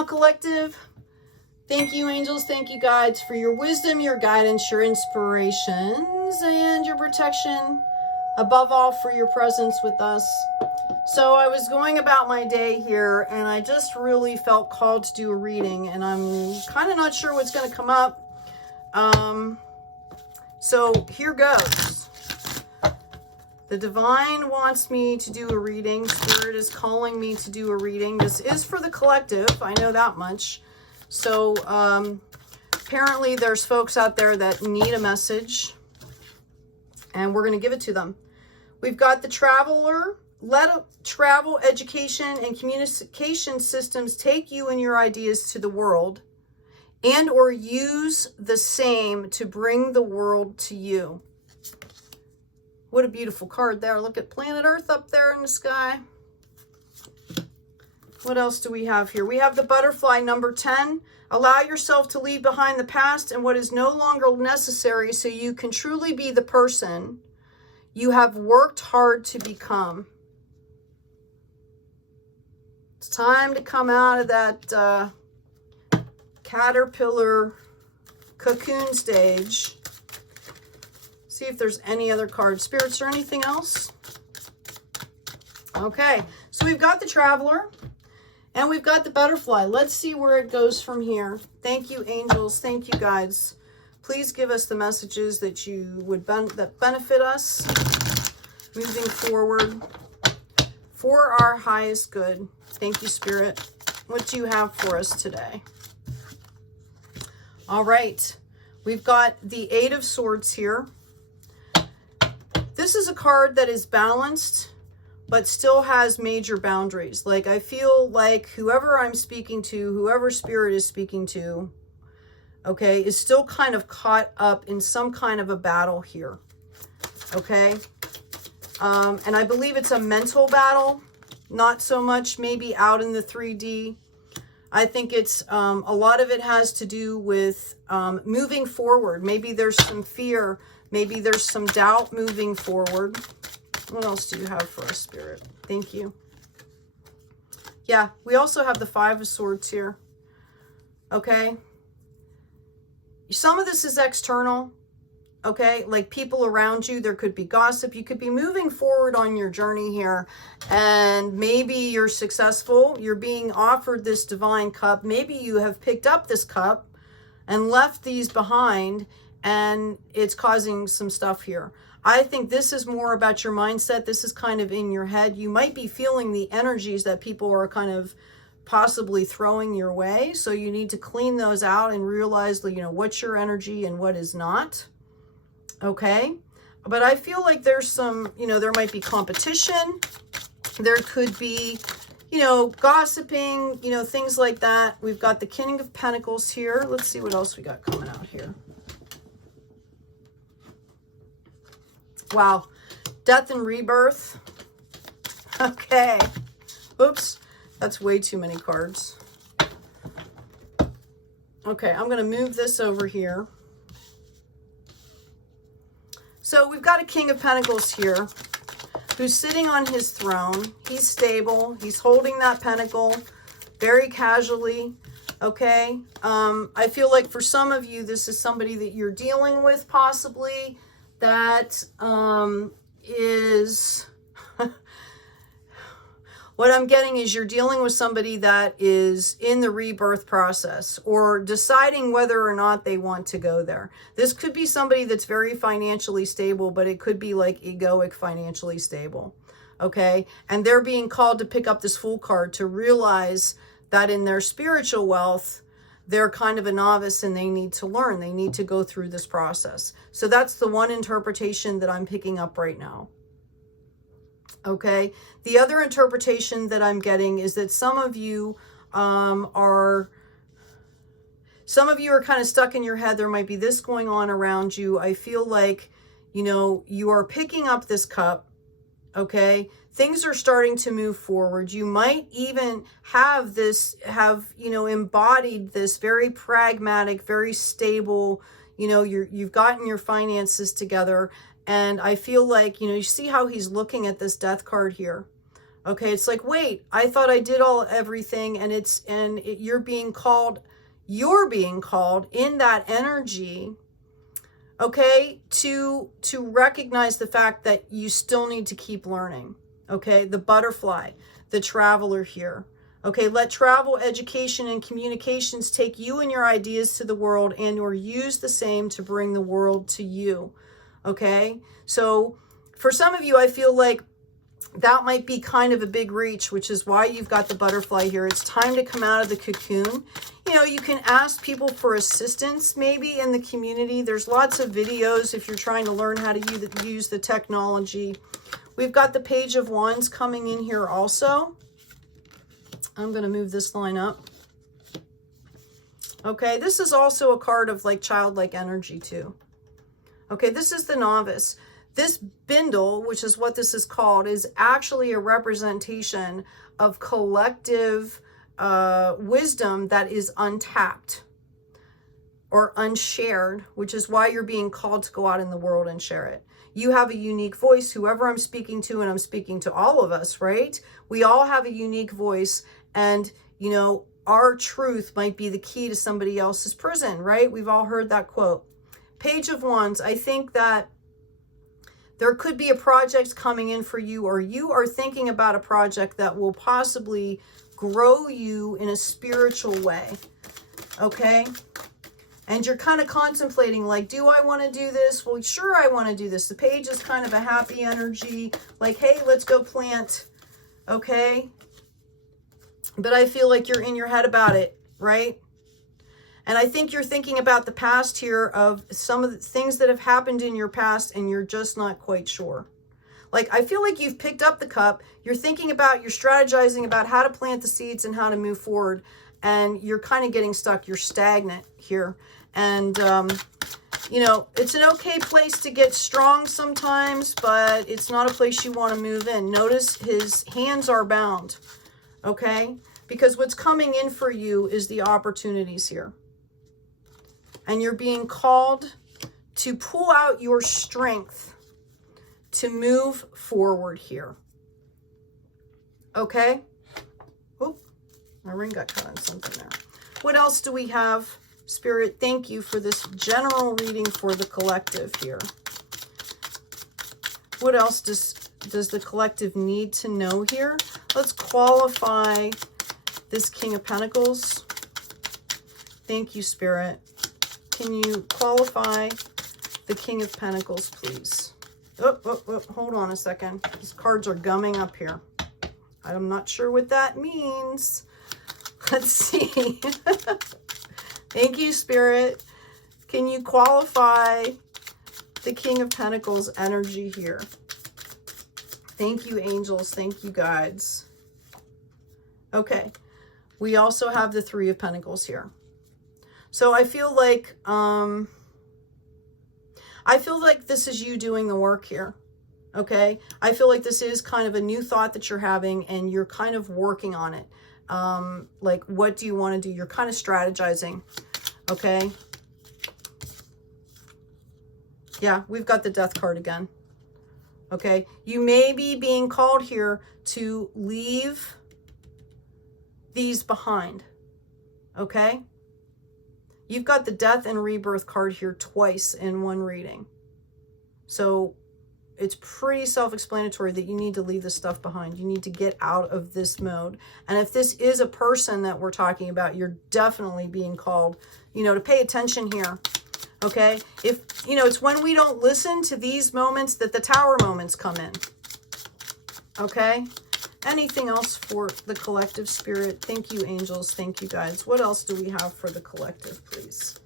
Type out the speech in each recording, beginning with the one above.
now, collective. Thank you, angels. Thank you, guides, for your wisdom, your guidance, your inspirations, and your protection. Above all, for your presence with us. So I was going about my day here, and I just really felt called to do a reading, and I'm kind of not sure what's going to come up. So here goes. The divine wants me to do a reading. Spirit is calling me to do a reading. This is for the collective. I know that much. So apparently there's folks out there that need a message, and we're going to give it to them. We've got the traveler. Let travel, education, and communication systems take you and your ideas to the world, and or use the same to bring the world to you. What a beautiful card there. Look at planet Earth up there in the sky. What else do we have here? We have the butterfly, number 10. Allow yourself to leave behind the past and what is no longer necessary so you can truly be the person you have worked hard to become. It's time to come out of that caterpillar cocoon stage. See if there's any other cards. Spirits, or anything else? Okay, so we've got the traveler. And we've got the butterfly. Let's see where it goes from here. Thank you, angels. Thank you, guides. Please give us the messages that you would that benefit us moving forward for our highest good. Thank you, Spirit. What do you have for us today? All right. We've got the Eight of Swords here. This is a card that is balanced, but still has major boundaries. Like, I feel like whoever I'm speaking to, whoever Spirit is speaking to, okay, is still kind of caught up in some kind of a battle here, okay? And I believe it's a mental battle, not so much maybe out in the 3D. I think it's, a lot of it has to do with moving forward. Maybe there's some fear, maybe there's some doubt moving forward. What else do you have for us, Spirit? Thank you. Yeah, we also have the Five of Swords here. Okay. Some of this is external. Okay. Like people around you, there could be gossip. You could be moving forward on your journey here. And maybe you're successful. You're being offered this divine cup. Maybe you have picked up this cup and left these behind. And it's causing some stuff here. I think this is more about your mindset. This is kind of in your head. You might be feeling the energies that people are kind of possibly throwing your way. So you need to clean those out and realize, you know, what's your energy and what is not. Okay. But I feel like there's some, you know, there might be competition. There could be, you know, gossiping, you know, things like that. We've got the King of Pentacles here. Let's see what else we got coming out here. Wow. Death and rebirth. Okay. Oops. That's way too many cards. Okay, I'm going to move this over here. So we've got a King of Pentacles here who's sitting on his throne. He's stable. He's holding that pentacle very casually. Okay. I feel like for some of you, this is somebody that you're dealing with possibly. That is what I'm getting is you're dealing with somebody that is in the rebirth process or deciding whether or not they want to go there. This could be somebody that's very financially stable, but it could be like egoic financially stable. Okay. And they're being called to pick up this Fool card to realize that in their spiritual wealth, they're kind of a novice and they need to learn. They need to go through this process. So that's the one interpretation that I'm picking up right now. Okay. The other interpretation that I'm getting is that some of you are kind of stuck in your head. There might be this going on around you. I feel like, you know, you are picking up this cup. Okay. Things are starting to move forward. You might even have, you know, embodied this very pragmatic, very stable, you know, you've gotten your finances together. And I feel like, you know, you see how he's looking at this Death card here. Okay, it's like, wait, I thought I did everything, and you're being called in that energy, okay, to recognize the fact that you still need to keep learning. Okay, the butterfly, the traveler here. Okay, let travel, education, and communications take you and your ideas to the world, and or use the same to bring the world to you. Okay, so for some of you, I feel like that might be kind of a big reach, which is why you've got the butterfly here. It's time to come out of the cocoon. You know, you can ask people for assistance maybe in the community. There's lots of videos if you're trying to learn how to use the technology. We've got the Page of Wands coming in here also. I'm going to move this line up. Okay, this is also a card of like childlike energy too. Okay, this is the Novice. This bindle, which is what this is called, is actually a representation of collective wisdom that is untapped or unshared, which is why you're being called to go out in the world and share it. You have a unique voice, whoever I'm speaking to, and I'm speaking to all of us, right? We all have a unique voice, and, you know, our truth might be the key to somebody else's prison, right? We've all heard that quote. Page of Wands, I think that there could be a project coming in for you, or you are thinking about a project that will possibly grow you in a spiritual way, okay? And you're kind of contemplating, like, do I want to do this? Well, sure, I want to do this. The page is kind of a happy energy, like, hey, let's go plant, okay? But I feel like you're in your head about it, right? And I think you're thinking about the past here, of some of the things that have happened in your past, and you're just not quite sure. Like, I feel like you've picked up the cup. You're thinking about, you're strategizing about how to plant the seeds and how to move forward. And you're kind of getting stuck. You're stagnant here. And, you know, it's an okay place to get strong sometimes, but it's not a place you want to move in. Notice his hands are bound, okay? Because what's coming in for you is the opportunities here. And you're being called to pull out your strength to move forward here. Okay? Oop, my ring got caught on something there. What else do we have? Spirit, thank you for this general reading for the collective here. What else does the collective need to know here? Let's qualify this King of Pentacles. Thank you, Spirit. Can you qualify the King of Pentacles, please? Oh, hold on a second. These cards are gumming up here. I'm not sure what that means. Let's see. Thank you, Spirit. Can you qualify the King of Pentacles energy here? Thank you, angels. Thank you, guides. Okay. We also have the Three of Pentacles here. So I feel like this is you doing the work here. Okay. I feel like this is kind of a new thought that you're having, and you're kind of working on it. Like, what do you want to do? You're kind of strategizing. Okay. Yeah, we've got the Death card again. Okay. You may be being called here to leave these behind. Okay. You've got the Death and Rebirth card here twice in one reading. So it's pretty self-explanatory that you need to leave this stuff behind. You need to get out of this mode. And if this is a person that we're talking about, you're definitely being called, you know, to pay attention here. Okay? If, you know, it's when we don't listen to these moments that the Tower moments come in. Okay? Anything else for the collective, Spirit? Thank you, angels. Thank you, guides. What else do we have for the collective, please?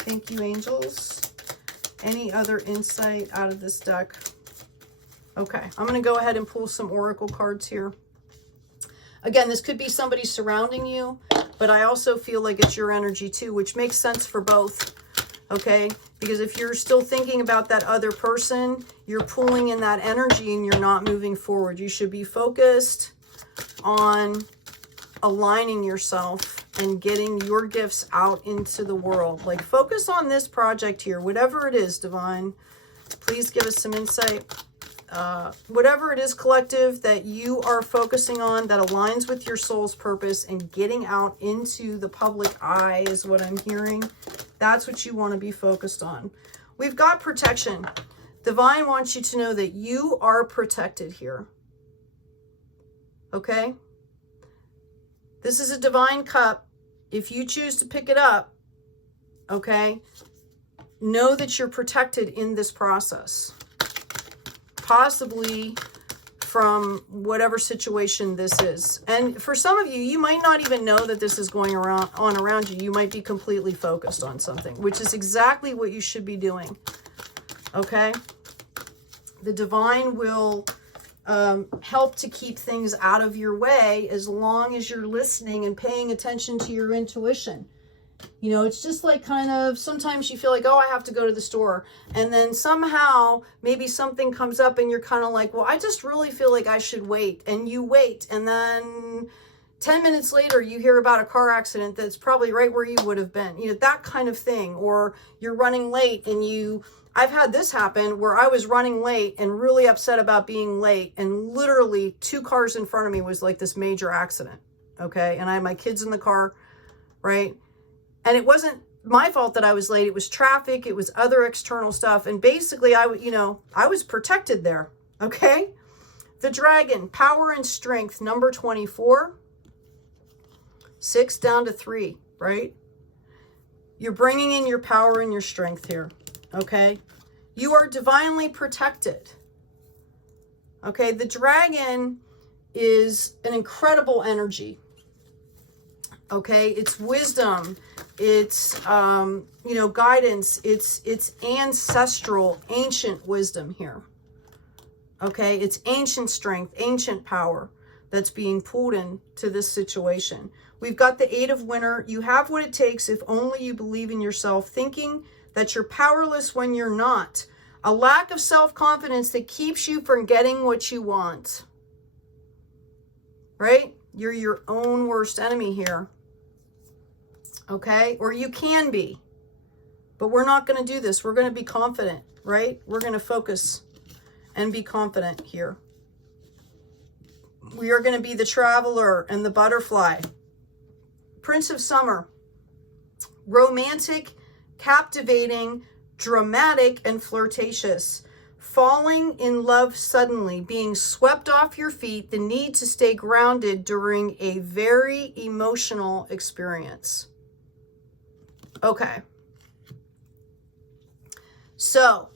Thank you, angels. Any other insight out of this deck? Okay, I'm going to go ahead and pull some oracle cards here. Again, this could be somebody surrounding you, but I also feel like it's your energy too, which makes sense for both. Okay, because if you're still thinking about that other person, you're pulling in that energy and you're not moving forward. You should be focused on aligning yourself and getting your gifts out into the world. Like, focus on this project here, whatever it is, Divine. Please give us some insight whatever it is, collective, that you are focusing on that aligns with your soul's purpose and getting out into the public eye is what I'm hearing. That's what you want to be focused on. We've got protection. Divine wants you to know that you are protected here. Okay? This is a divine cup. If you choose to pick it up, okay, know that you're protected in this process. Possibly from whatever situation this is. And for some of you, you might not even know that this is going on around you. You might be completely focused on something, which is exactly what you should be doing. Okay? The divine will help to keep things out of your way as long as you're listening and paying attention to your intuition. You know, it's just like kind of, sometimes you feel like, oh, I have to go to the store. And then somehow maybe something comes up and you're kind of like, well, I just really feel like I should wait. And you wait. And then 10 minutes later, you hear about a car accident that's probably right where you would have been. You know, that kind of thing. Or you're running late and I've had this happen where I was running late and really upset about being late. And literally 2 cars in front of me was like this major accident. Okay. And I had my kids in the car, right? And it wasn't my fault that I was late. It was traffic. It was other external stuff. And basically, I was protected there. Okay. The dragon, power and strength, number 24. 6 down to 3, right? You're bringing in your power and your strength here. Okay. You are divinely protected. Okay. The dragon is an incredible energy. Okay, it's wisdom, it's, guidance, it's ancestral, ancient wisdom here. Okay, it's ancient strength, ancient power that's being pulled into this situation. We've got the 8 of Winter. You have what it takes if only you believe in yourself, thinking that you're powerless when you're not. A lack of self-confidence that keeps you from getting what you want. Right? You're your own worst enemy here. Okay, or you can be, but we're not going to do this. We're going to be confident, right? We're going to focus and be confident here. We are going to be the traveler and the butterfly. Prince of Summer, romantic, captivating, dramatic, and flirtatious. Falling in love suddenly, being swept off your feet, the need to stay grounded during a very emotional experience. Okay, so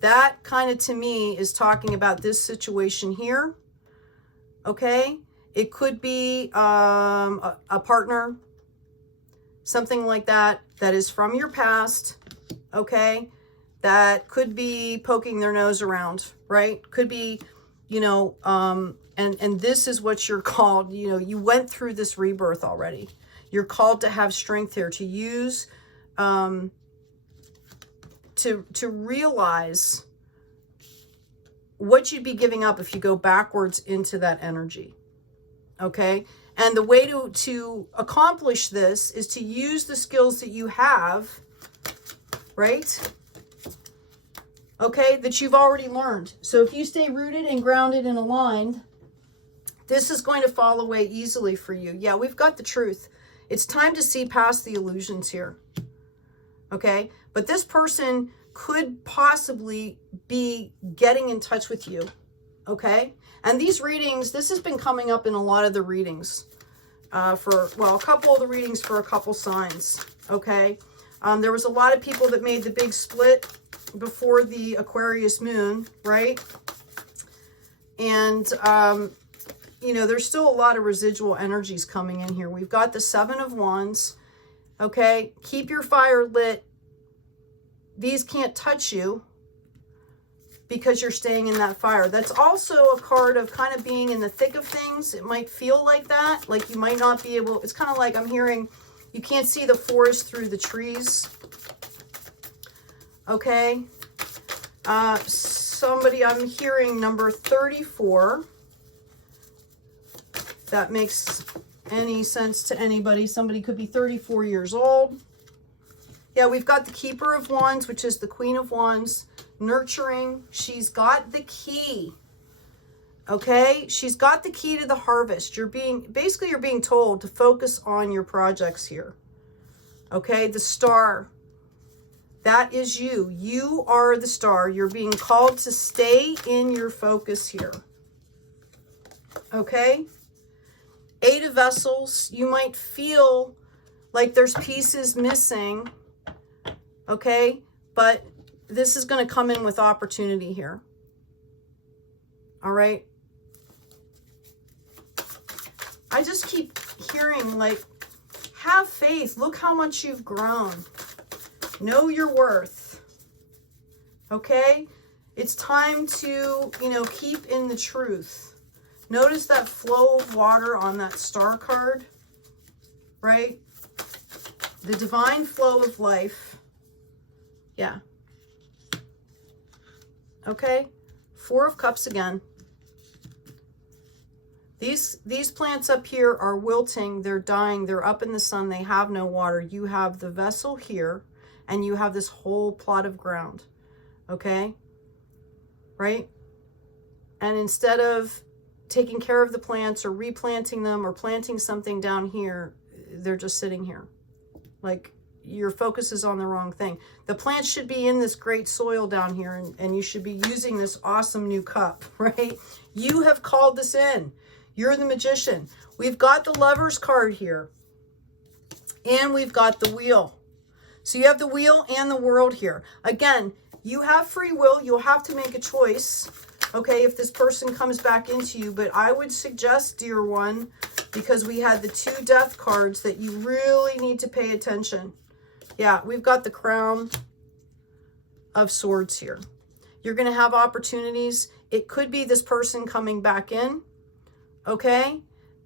that kind of to me is talking about this situation here. Okay, it could be a partner, something like that is from your past. Okay, that could be poking their nose around, right? Could be, and this is what you're called. You went through this rebirth already. You're called to have strength here, to use, to realize what you'd be giving up if you go backwards into that energy. Okay? And the way to accomplish this is to use the skills that you have, right? Okay? That you've already learned. So if you stay rooted and grounded and aligned, this is going to fall away easily for you. Yeah, we've got the truth. It's time to see past the illusions here. Okay? But this person could possibly be getting in touch with you. Okay? And these readings, this has been coming up in a lot of the readings. A couple of the readings for a couple signs. Okay? There was a lot of people that made the big split before the Aquarius moon, right? And, there's still a lot of residual energies coming in here. We've got the 7 of Wands. Okay, keep your fire lit. These can't touch you because you're staying in that fire. That's also a card of kind of being in the thick of things. It might feel like that. Like you might not be able, it's kind of like I'm hearing, you can't see the forest through the trees. Okay. Somebody, I'm hearing number 34. That makes any sense to anybody. Somebody could be 34 years old. Yeah, we've got the Keeper of Wands, which is the Queen of Wands. nurturing. She's got the key. Okay, she's got the key to the harvest. You're being told to focus on your projects here. Okay, the star, that is you. You are the star. You're being called to stay in your focus here. Okay, 8 of Vessels, you might feel like there's pieces missing. Okay, but this is going to come in with opportunity here. All right. I just keep hearing, like, have faith. Look how much you've grown. Know your worth. Okay? It's time to, keep in the truth. Notice that flow of water on that star card, right? The divine flow of life. Yeah. Okay? 4 of Cups again. These plants up here are wilting, they're dying, they're up in the sun, they have no water. You have the vessel here, and you have this whole plot of ground, okay? Right? And instead of taking care of the plants or replanting them or planting something down here, they're just sitting here. Like, your focus is on the wrong thing. The plants should be in this great soil down here, and you should be using this awesome new cup, right? You have called this in. You're the magician. We've got the Lover's card here. And we've got the Wheel. So you have the Wheel and the World here. Again, you have free will. You'll have to make a choice, okay, if this person comes back into you. But I would suggest, dear one, because we had the 2 Death cards, that you really need to pay attention. Yeah, we've got the Crown of Swords here. You're going to have opportunities. It could be this person coming back in. Okay,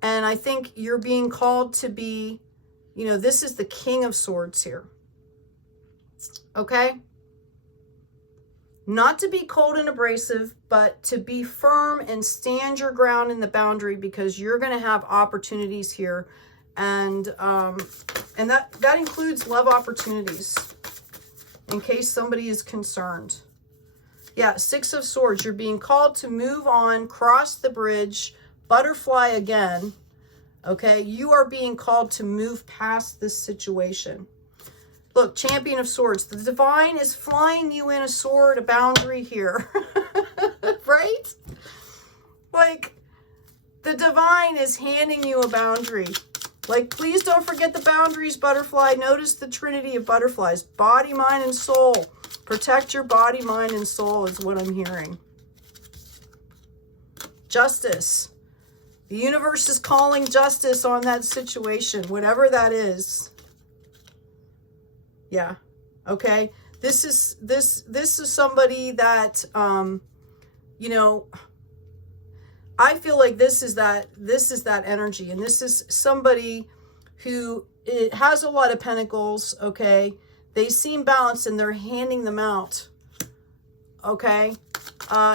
and I think you're being called to be, this is the King of Swords here. Okay, not to be cold and abrasive, but to be firm and stand your ground in the boundary, because you're going to have opportunities here, and that includes love opportunities, in case somebody is concerned. Yeah, 6 of Swords. You're being called to move on, cross the bridge. Butterfly again, okay? You are being called to move past this situation. Look, Champion of Swords. The divine is flying you in a sword, a boundary here, right? Like, the divine is handing you a boundary. Like, please don't forget the boundaries, butterfly. Notice the trinity of butterflies. Body, mind, and soul. Protect your body, mind, and soul is what I'm hearing. Justice. The universe is calling justice on that situation, whatever that is. Yeah. Okay. This is somebody that, I feel like this is that energy, and this is somebody who has a lot of pentacles. Okay. They seem balanced, and they're handing them out. Okay.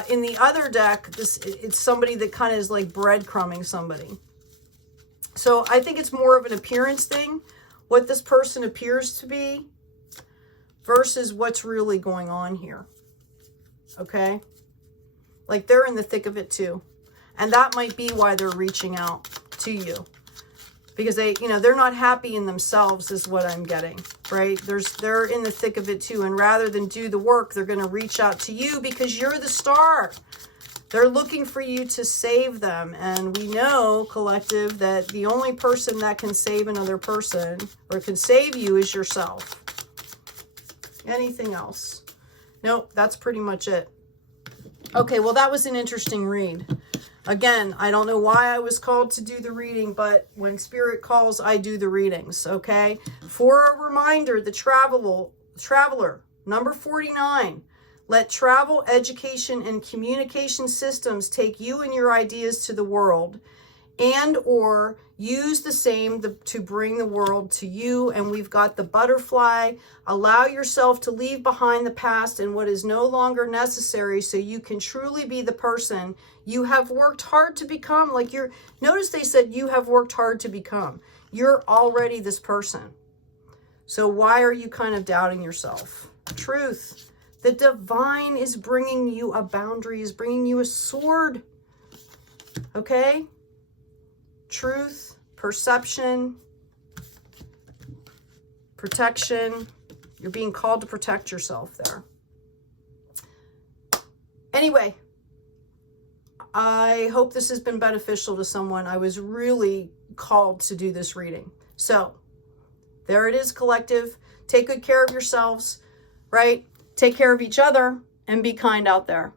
In the other deck, it's somebody that kind of is like breadcrumbing somebody. So I think it's more of an appearance thing, what this person appears to be versus what's really going on here. Okay? Like, they're in the thick of it too. And that might be why they're reaching out to you. Because they're not happy in themselves is what I'm getting, right? They're in the thick of it too. And rather than do the work, they're going to reach out to you because you're the star. They're looking for you to save them. And we know, collective, that the only person that can save another person or can save you is yourself. Anything else? Nope, that's pretty much it. Okay, well, that was an interesting read. Again, I don't know why I was called to do the reading, but when Spirit calls, I do the readings, okay? For a reminder, the Traveler, number 49. Let travel, education, and communication systems take you and your ideas to the world, and or use the same to bring the world to you. And we've got the Butterfly. Allow yourself to leave behind the past and what is no longer necessary so you can truly be the person you have worked hard to become. Like, notice they said you have worked hard to become. You're already this person. So why are you kind of doubting yourself? Truth. The divine is bringing you a boundary, is bringing you a sword. Okay? Truth, perception, protection. You're being called to protect yourself there. Anyway, I hope this has been beneficial to someone. I was really called to do this reading. So, there it is, collective. Take good care of yourselves, right? Take care of each other and be kind out there.